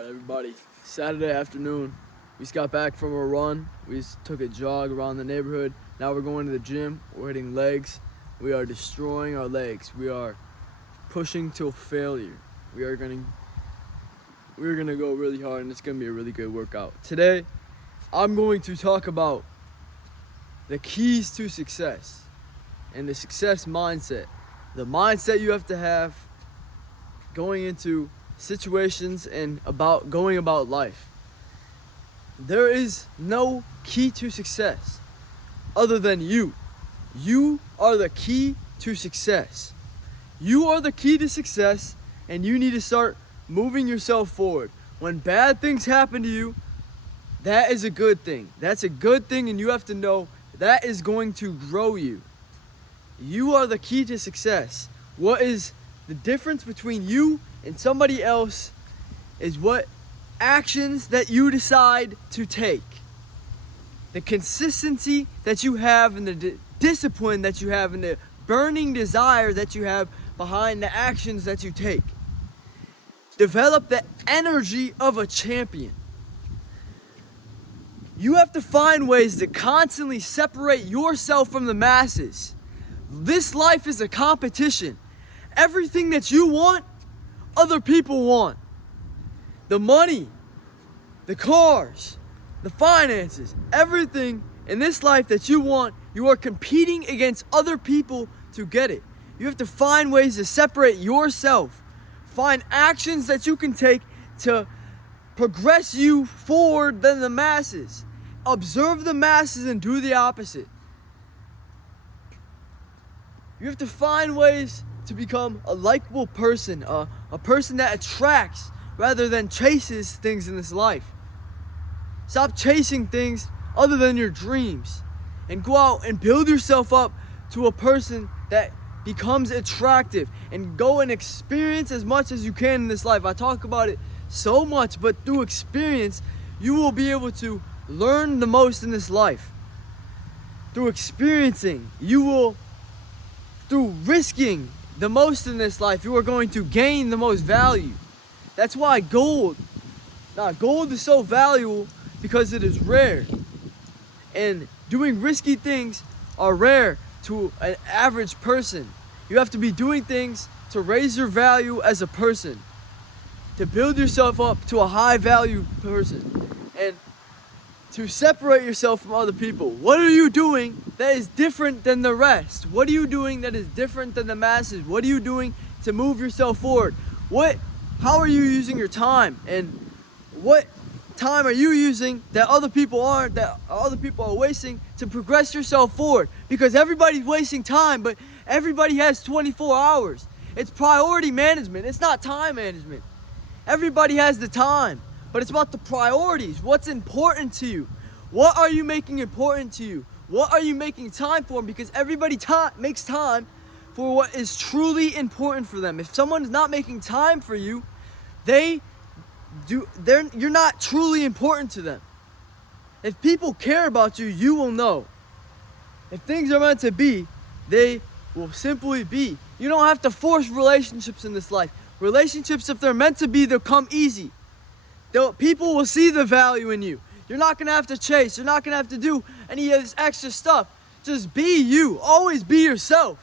Alright, everybody. Saturday afternoon. We just got back from a run. We just took a jog around the neighborhood. Now we're going to the gym. We're hitting legs. We are destroying our legs. We are pushing till failure. We're gonna go really hard, and it's gonna be a really good workout. Today, I'm going to talk about the keys to success and the success mindset. The mindset you have to have going into situations and going about life. There is no key to success other than you. You are the key to success. You are the key to success, and you need to start moving yourself forward. When bad things happen to you, that is a good thing. That's a good thing, and you have to know that is going to grow you. You are the key to success. What is the difference between you and somebody else is what actions that you decide to take. The consistency that you have and the discipline that you have and the burning desire that you have behind the actions that you take. Develop the energy of a champion. You have to find ways to constantly separate yourself from the masses. This life is a competition. Everything that you want, other people want. The money, the cars, the finances, everything in this life that you want, you are competing against other people to get it. You have to find ways to separate yourself. Find actions that you can take to progress you forward than the masses. Observe the masses and do the opposite. You have to find ways to become a likable person, a person that attracts rather than chases things in this life. Stop chasing things other than your dreams and go out and build yourself up to a person that becomes attractive, and go and experience as much as you can in this life. I talk about it so much, but through experience, you will be able to learn the most in this life. Through experiencing, through risking the most in this life, you are going to gain the most value. That's why gold is so valuable, because it is rare. And doing risky things are rare to an average person. You have to be doing things to raise your value as a person, to build yourself up to a high value person, and to separate yourself from other people. What are you doing that is different than the rest? What are you doing that is different than the masses? What are you doing to move yourself forward? How are you using your time? And what time are you using that other people aren't, that other people are wasting to progress yourself forward? Because everybody's wasting time, but everybody has 24 hours. It's priority management. It's not time management. Everybody has the time, but it's about the priorities. What's important to you? What are you making important to you? What are you making time for? Because everybody makes time for what is truly important for them. If someone is not making time for you, you're not truly important to them. If people care about you, you will know. If things are meant to be, they will simply be. You don't have to force relationships in this life. Relationships, if they're meant to be, they'll come easy. People will see the value in you. You're not going to have to chase. You're not going to have to do any of this extra stuff. Just be you. Always be yourself.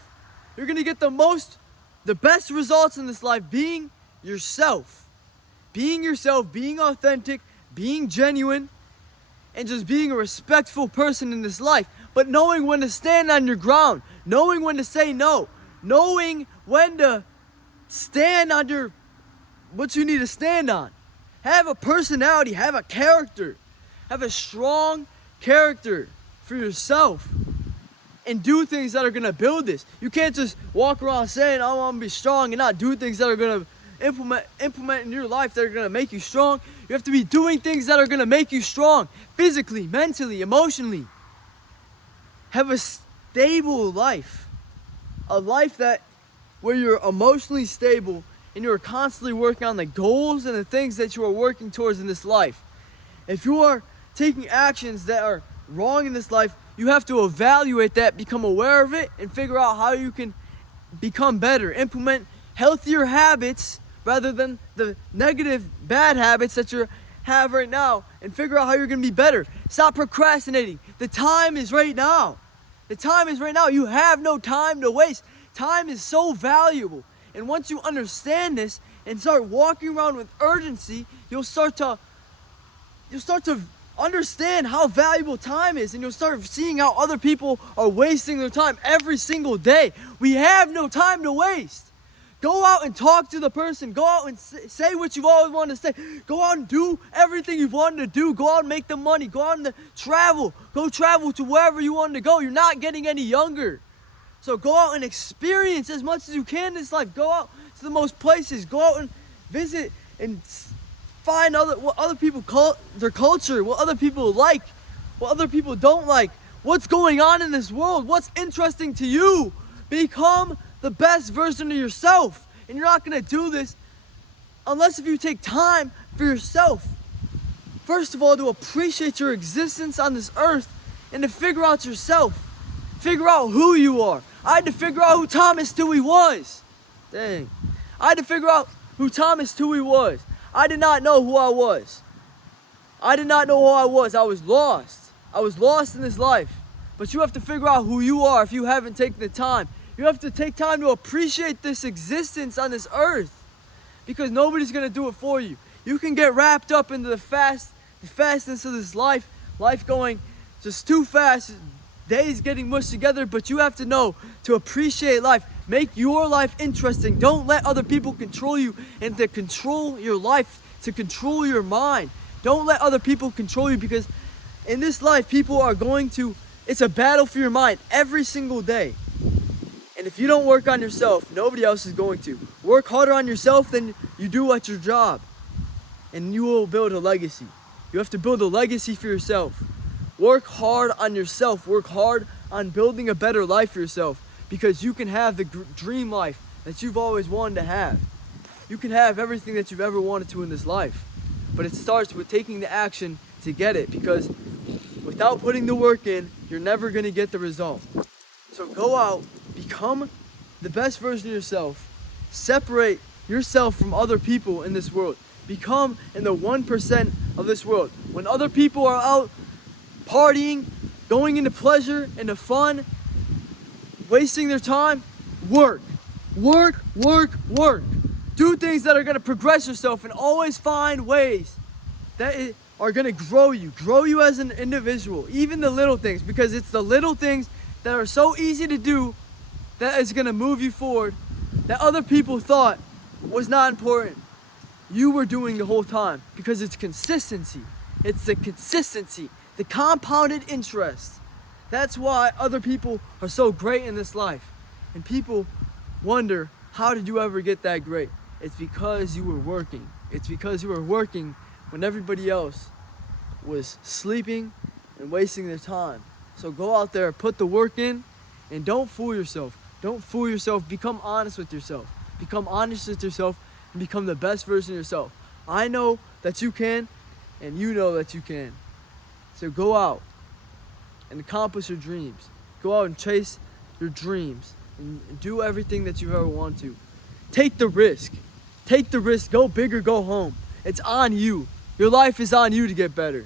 You're going to get the best results in this life being yourself. Being yourself, being authentic, being genuine, and just being a respectful person in this life. But knowing when to stand on your ground, knowing when to say no, knowing when to stand under what you need to stand on. Have a personality, have a character, have a strong character for yourself, and do things that are going to build this. You can't just walk around saying, I want to be strong, and not do things that are going to implement in your life that are going to make you strong. You have to be doing things that are going to make you strong, physically, mentally, emotionally. Have a stable life, a life where you're emotionally stable and you're constantly working on the goals and the things that you are working towards in this life. If you are taking actions that are wrong in this life, you have to evaluate that, become aware of it, and figure out how you can become better, implement healthier habits rather than the negative, bad habits that you have right now, and figure out how you're going to be better. Stop procrastinating. The time is right now. The time is right now. You have no time to waste. Time is so valuable. And once you understand this and start walking around with urgency, you'll start to understand how valuable time is, and you'll start seeing how other people are wasting their time every single day. We have no time to waste. Go out and talk to the person. Go out and say what you've always wanted to say. Go out and do everything you've wanted to do. Go out and make the money. Go out and travel. Go travel to wherever you want to go. You're not getting any younger. So go out and experience as much as you can in this life. Go out to the most places. Go out and visit and find what other people call their culture, what other people like, what other people don't like, what's going on in this world, what's interesting to you. Become the best version of yourself. And you're not going to do this unless if you take time for yourself. First of all, to appreciate your existence on this earth and to figure out yourself. Figure out who you are. I had to figure out who Thomas Dewey was. Dang. I had to figure out who Thomas Dewey was. I did not know who I was. I did not know who I was. I was lost. I was lost in this life. But you have to figure out who you are if you haven't taken the time. You have to take time to appreciate this existence on this earth, because nobody's going to do it for you. You can get wrapped up into the fastness of this life going just too fast, days getting mushed together, but you have to know to appreciate life. Make your life interesting. Don't let other people control you, and to control your life, to control your mind. Don't let other people control you, because in this life, people are it's a battle for your mind every single day. And if you don't work on yourself, nobody else is going to. Work harder on yourself than you do at your job, and you will build a legacy. You have to build a legacy for yourself. Work hard on yourself. Work hard on building a better life for yourself, because you can have the dream life that you've always wanted to have. You can have everything that you've ever wanted to in this life, but it starts with taking the action to get it, because without putting the work in, you're never going to get the result. So go out, become the best version of yourself. Separate yourself from other people in this world. Become in the 1% of this world. When other people are out partying, going into pleasure, into fun, wasting their time, work. Work, work, work. Do things that are going to progress yourself, and always find ways that are going to grow you as an individual. Even the little things, because it's the little things that are so easy to do that is going to move you forward, that other people thought was not important. You were doing the whole time, because it's consistency. It's the consistency, the compounded interest. That's why other people are so great in this life. And people wonder, how did you ever get that great? It's because you were working. It's because you were working when everybody else was sleeping and wasting their time. So go out there, put the work in, and don't fool yourself. Don't fool yourself. Become honest with yourself. Become honest with yourself and become the best version of yourself. I know that you can, and you know that you can. So go out and accomplish your dreams. Go out and chase your dreams and do everything that you ever want to. Take the risk. Take the risk. Go big or go home. It's on you. Your life is on you to get better.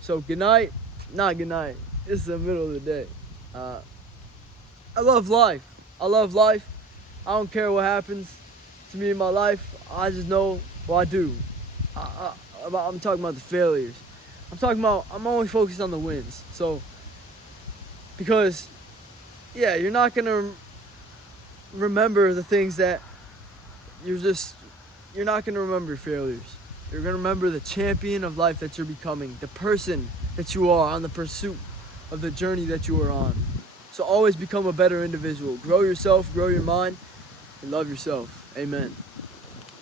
So good night. Not good night. It's the middle of the day. I love life. I love life. I don't care what happens to me in my life. I just know what I do. I'm talking about the failures. I'm only focused on the wins. So, because, yeah, you're not going to remember the things that you're not going to remember your failures. You're going to remember the champion of life that you're becoming, the person that you are on the pursuit of the journey that you are on. So always become a better individual. Grow yourself, grow your mind, and love yourself. Amen.